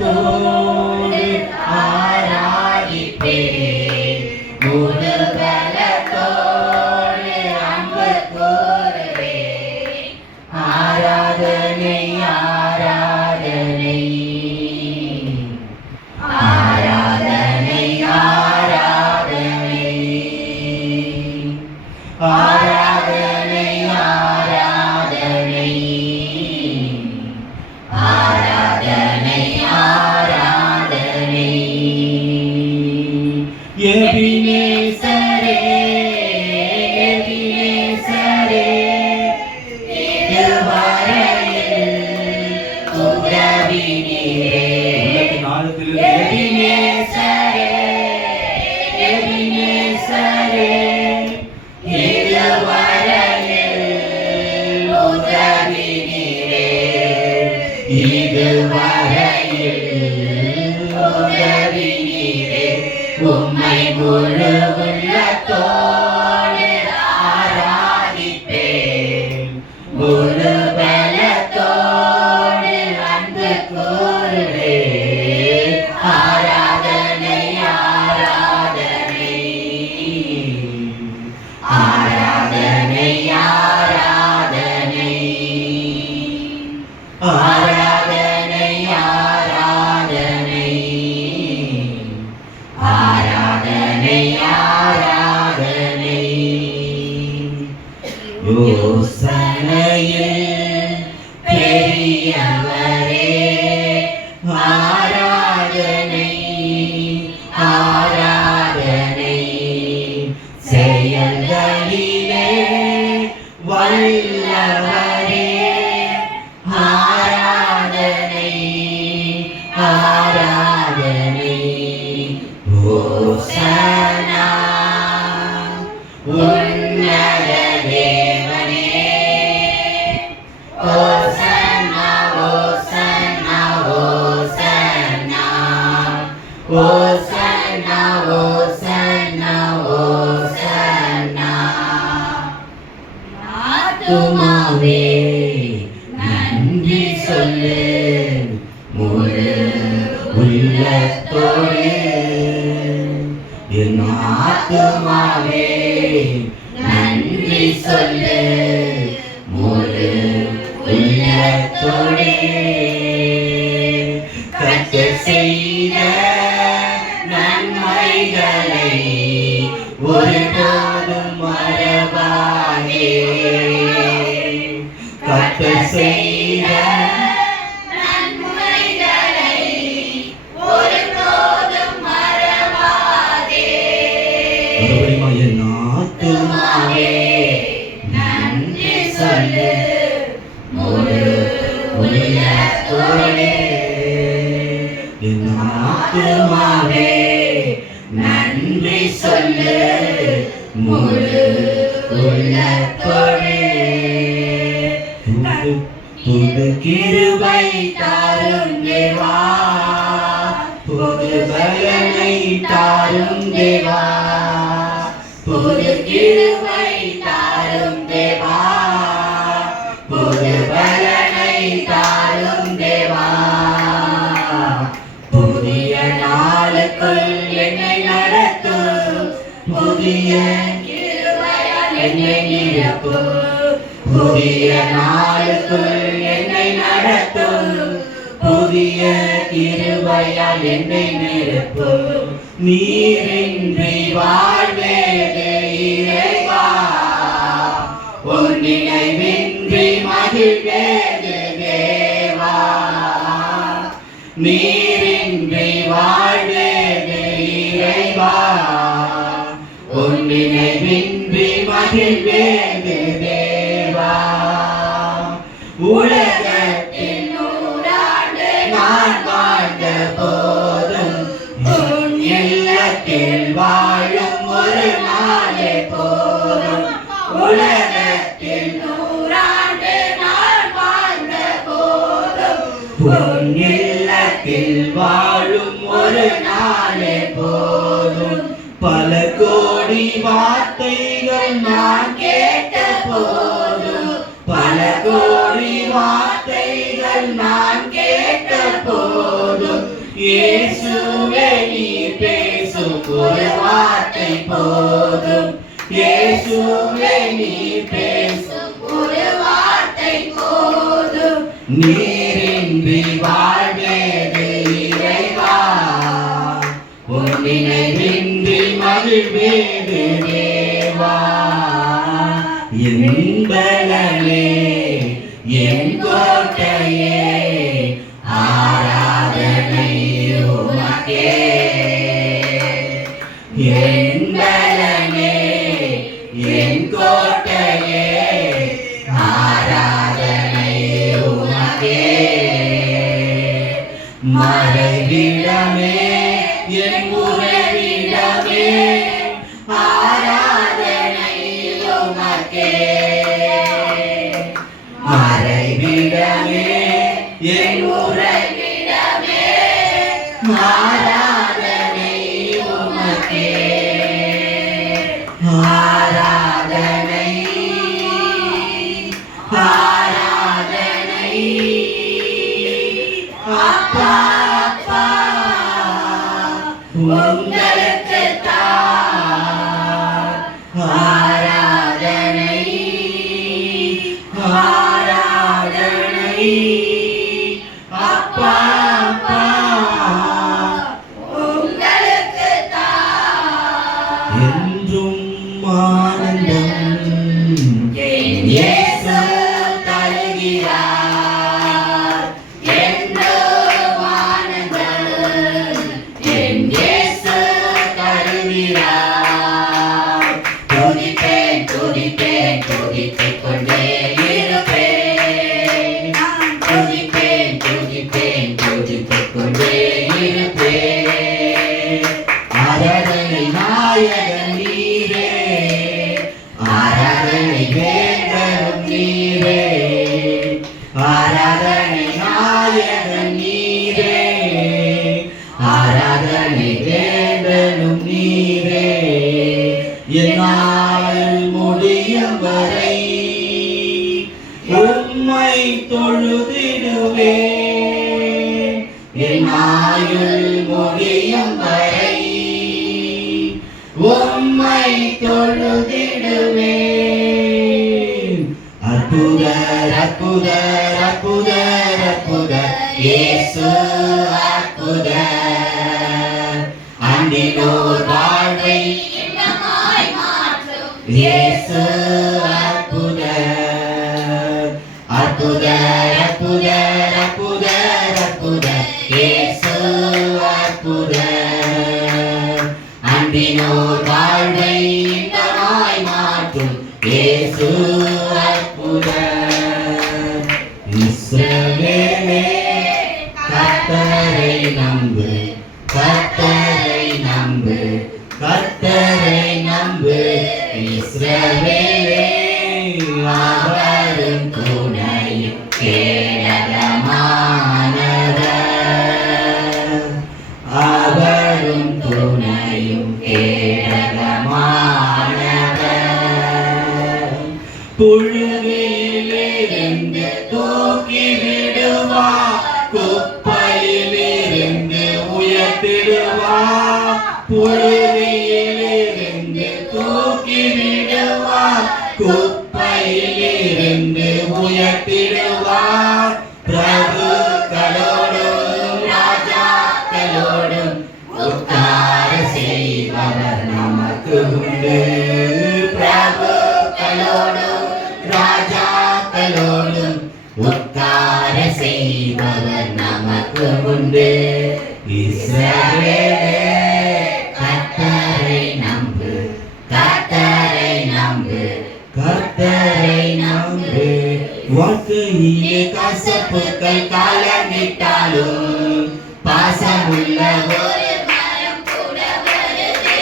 உள்ளத்தோடு ஆராதிப்பே முழு பலத்தோடு அன்பு கூறுவே ஆராதனை ஆராதனை ஆராதனை ஆராதனை ஆராதனை ஆராதனை ஆராதனை ஆராதனை எபினேசரே எபினேசரே இதுவரையில் உதவி நீரே எபினேசரே எபினேசரே இதுவரையில் உதவி நீரே இதுவரையில் உதவி நீரே உம்மை முழு உள்ளத்தோடு ஆராதிப்பேன் முழு பலத்தோடு அன்பு கூறுவேன் ஆராதனை ஆராதனை ஆராதனை ஆராதனை ஆராதனை ஆராதனை ஆராதனை ஆராதனை யோசனையில் பெரியவரே ஆராதனை ஆராதனை செயல்களிலே வல்லவரே ஆராதனை ஆராதனை ஓசனா உன்னத தேவனே ஓசனா ஓசனா ஓசனா ஓசனா ஓசனா ஓசனா ஆத்துமாவே நன்றி சொல்லு முழு உள்ளத்தோடு என் ஆத்துமாவே நன்றி சொல்லு முழு உள்ளத்தோடு கர்த்தர் செய்த நன்மைகளை ஒருபோதும் மறவாதே கர்த்தர் செய்த நன்மைகளை ஒருபோதும் மறவாதே என் ஆத்துமாவே நன்றி சொல்லு முழு உள்ளத்தோடு என் ஆத்துமாவே நன்றி சொல்லு முழு உள்ளத்தோடு புது கிருபை தாரும் தேவா புது பலனை தாரும் தேவா புது கிருபை தாரும் தேவா புது பலனை தாரும் தேவா புதிய நாளுக்குள் என்னை நடத்தும் புதிய கிருபையால் என்னை நிரப்பும் புதிய நாளுக்குள் என்னை நடத்தும் புதிய கிருபையால் என்னை நிரப்பும் நீரின்றி வாழ்வேது இறைவா உன் நினைவின்றி மகிழ்வேது தேவா நீரின்றி வாழ்வேது இறைவா உன் நினைவின்றி மகிழ்வேது தேவா உலகத்தில் 100 ஆண்டு நான் வாழ்ந்த போதும் உன் இல்லத்தில் வாழும் ஒரு நாளே போதும் உலகத்தில் 100 ஆண்டு நான் வாழ்ந்த போதும் உன் இல்லத்தில் வாழும் ஒரு நாளே போதும் பல கோடி வார்த்தைகள் நான் கேட்ட போதும் பல கோடி வார்த்தைகள் நான் கேட்ட போதும் இயேசுவே நீர் பேசும் ஒரு வார்த்தை போதும். இயேசுவே நீர் பேசும் ஒரு வார்த்தை போதும். நீரின்றி வாழ்வேது இறைவா, உன் நினைவின்றி மகிழ்வேது தேவா. என் பலனே என் கோட்டையே, ஆராதனை உமக்கே. என் பலனே என் கோட்டையே, ஆராதனை உமக்கே. மறைவிடமே என் உறைவிடமே, ஆராதனை உமக்கே. மறைவிடமே என் உறைவிடமே, ஆராதனை உமக்கே. ஆராதனை ஆராதனை அப்பா அப்பா உங்களுக்கு தான். ஆராதனை ஆராதனை அப்பா அப்பா உங்களுக்கு தான். என்றும் ஆனந்தம் இயேசு தருகிறார். என்றும் ஆனந்தம் என் இயேசு தருகிறார். துதிப்பேன் துதிப்பேன் துதித்துக் கொண்டே இருப்பேன். துதிப்பேன் துதிப்பேன் துதித்துக் கொண்டே இருப்பேன். ஆராதனை நாயகன் நீரே, ஆராதனை வேந்தரும் நீரே. ஆராதனை நாயகன் நீரே, ஆராதனை வேந்தரும் நீரே. என்னால் முடியும் வரை உம்மை தொழுதிடுவேன். என் ஆயுள் முடியும் வரை உம்மை தொழுதிடுவேன். அற்புதர் அற்புதர் அற்புதர் அற்புதர் இயேசு அற்புதர். அண்டினோர் வாழ்வை இன்பமாய் மாற்றும் இயேசு அற்புதர். அற்புதர் அற்புதர் அற்புதர் அற்புதர் இயேசு அற்புதர். அண்டினோர் வாழ்வை இன்பமாய் மாற்றும் இயேசு அற்புதர். இஸ்ரவேலே கர்த்தரை நம்பு, கர்த்தரை நம்பு, கர்த்தரை நம்பு. இஸ்ரவேலே அவரும் துணையும் கேடகமானவர். அவரும் துணையும் கேடகமானவர். புழுதியிலிருந்து தூக்கி விடுவார், குப்பையிலிருந்து உயர்த்திடுவார். புழுதியிலிருந்து தூக்கி விடுவார், குப்பையிலிருந்து உயர்த்திடுவார். பிரபுக்களோடும் ராஜாக்களோடும் உட்கார செய்பவர் நமக்கு உண்டு. பிரபுக்களோடும் ராஜாக்களோடும் உட்கார செய்பவர் நமக்கு உண்டு. இஸ்ரவேலே கர்த்தரை நம்பு, கர்த்தரை நம்பு, கர்த்தரை நம்பு. வாழ்க்கையிலே கசப்புகள் கலந்திட்டாலும் பாசமுள்ள ஒரு மரம் கூட வருது.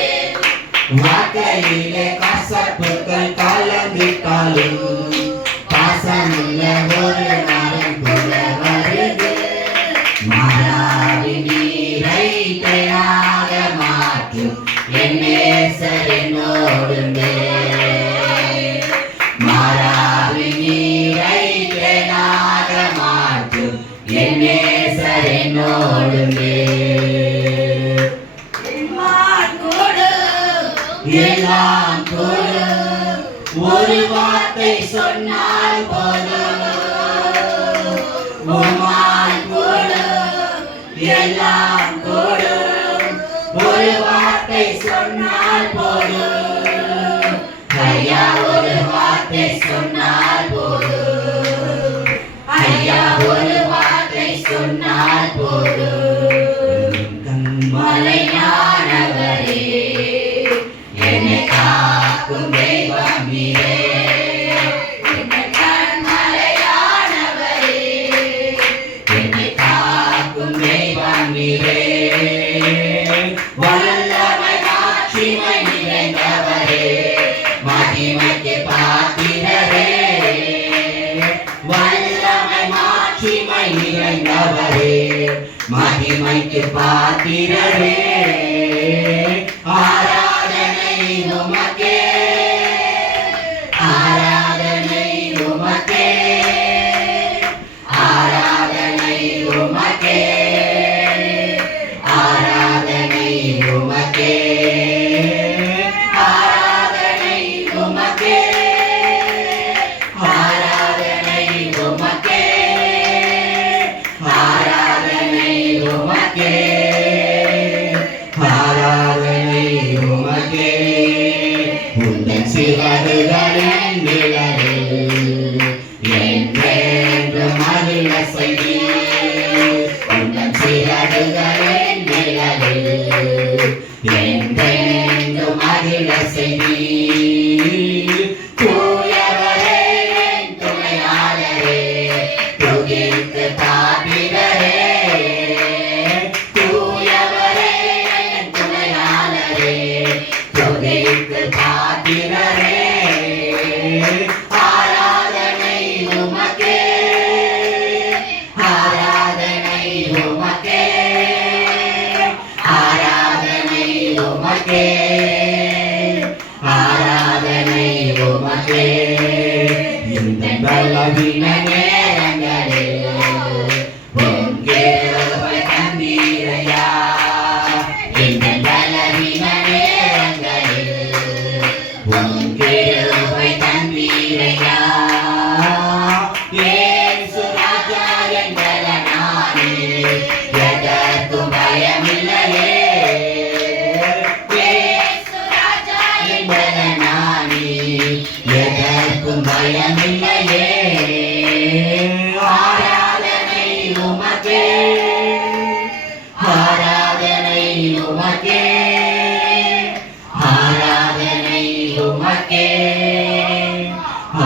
வாழ்க்கையிலே கசப்புகள் கலந்திட்டாலும் பாசமுள்ள ஒரு மரம் கூட வருது. மாறாவி நீரை தேனாக மாற்றும் என் நேசர் என்னோடுண்டு. மாறாவி நீரை தேனாக மாற்றும் என் நேசர் என்னோடு என்னோடுமே. எல்லாம் கொடு, ஒரு வார்த்தை சொன்னால் போதும். உம்மால் கொடு, எல்லாம் கொடு, ஒரு வார்த்தை சொன்னால் போதும். ஐயா ஒரு வார்த்தை சொன்னால் போதும். ஐயா ஒரு வார்த்தை சொன்னால் போதும். மலையானவரே, என்னை காக்கும் தெய்வம் நீரே. மலையானவரே, என்னை காக்கும் தெய்வம் நீரே. வல்லமை மாட்சிமை நிறைந்தவரே, மகிமைக்கு பாத்திரரே. வல்லமை மாட்சிமை நிறைந்தவரே, மகிமைக்கு பாத்திரரே. ஆராதனை உமக்கே, ஆராதனை உமக்கே, ஆராதனை உமக்கே, ஆராதனை உமக்கே, ஆராதனை உமக்கே, ஆராதனை உமக்கே, ஆராதனை உமக்கே, ஆராதனை உமக்கே. உந்தன் சிறகுகளின் நிழலில் என்றென்றும் மகிழ செய்தீர். உந்தன் சிறகுகளின் நிழலில் என்றென்றும் மகிழ செய்தீர். தூயவரே, என் துணையாளரே, துதிக்கு பாத்திரரே. தூயவரே, என் துணையாளரே, துதிக்கு பாத்திரரே. ஆராதனை உமக்கே, ஆராதனை உமக்கே, ஆராதனை உமக்கே, ஆராதனை உமக்கே. இந்த பலவீன நேரங்களில் உம் கிருபை தந்தீரையா. இந்த பலவீன நேரங்களில் உம் கிருபை தந்தீரையா. இயேசு ராஜா எங்கள் நானே, எதற்கும் பயமில்லையே. இயேசு ராஜா எங்கள் நானே, எதற்கும் பயமில்லையே. ஆராதனை உமக்கே, ஆராதனை உமக்கே, ஆராதனை உமக்கே,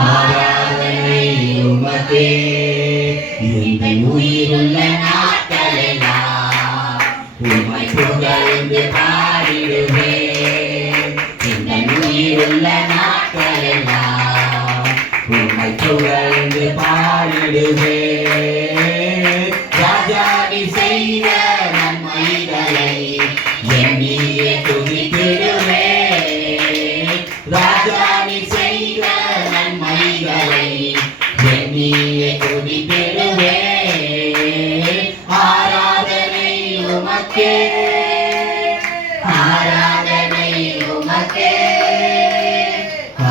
ஆராதனை உமக்கே. இந்த உயிருள்ள நாட்களெல்லாம் உம்மை புகழ்ந்து பாடிடுவேன். இந்த உயிருள்ள நாட்களெல்லாம் உம்மை புகழ்ந்து பாடிடுவேன். ராஜா நீ செய்த நன்மைகளை எண்ணியே துதித்திடுவேன். ராஜா நீ செய்த நன்மைகளை எண்ணியே துதித்திடுவேன். ஆராதனை உமக்கே, ஆராதனை உமக்கே,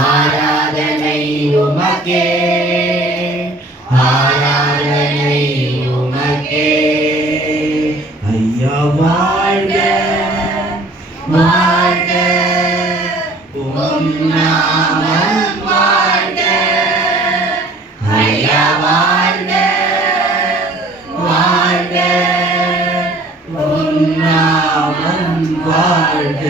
ஆராதனை உமக்கே, ஆராதனை உமக்கே. ஐயா வாழ்க, வாழ்க, உம் நாமம் வாழ்க. ஐயா வாழ்க, வாழ்க, உம் நாமம் வாழ்க.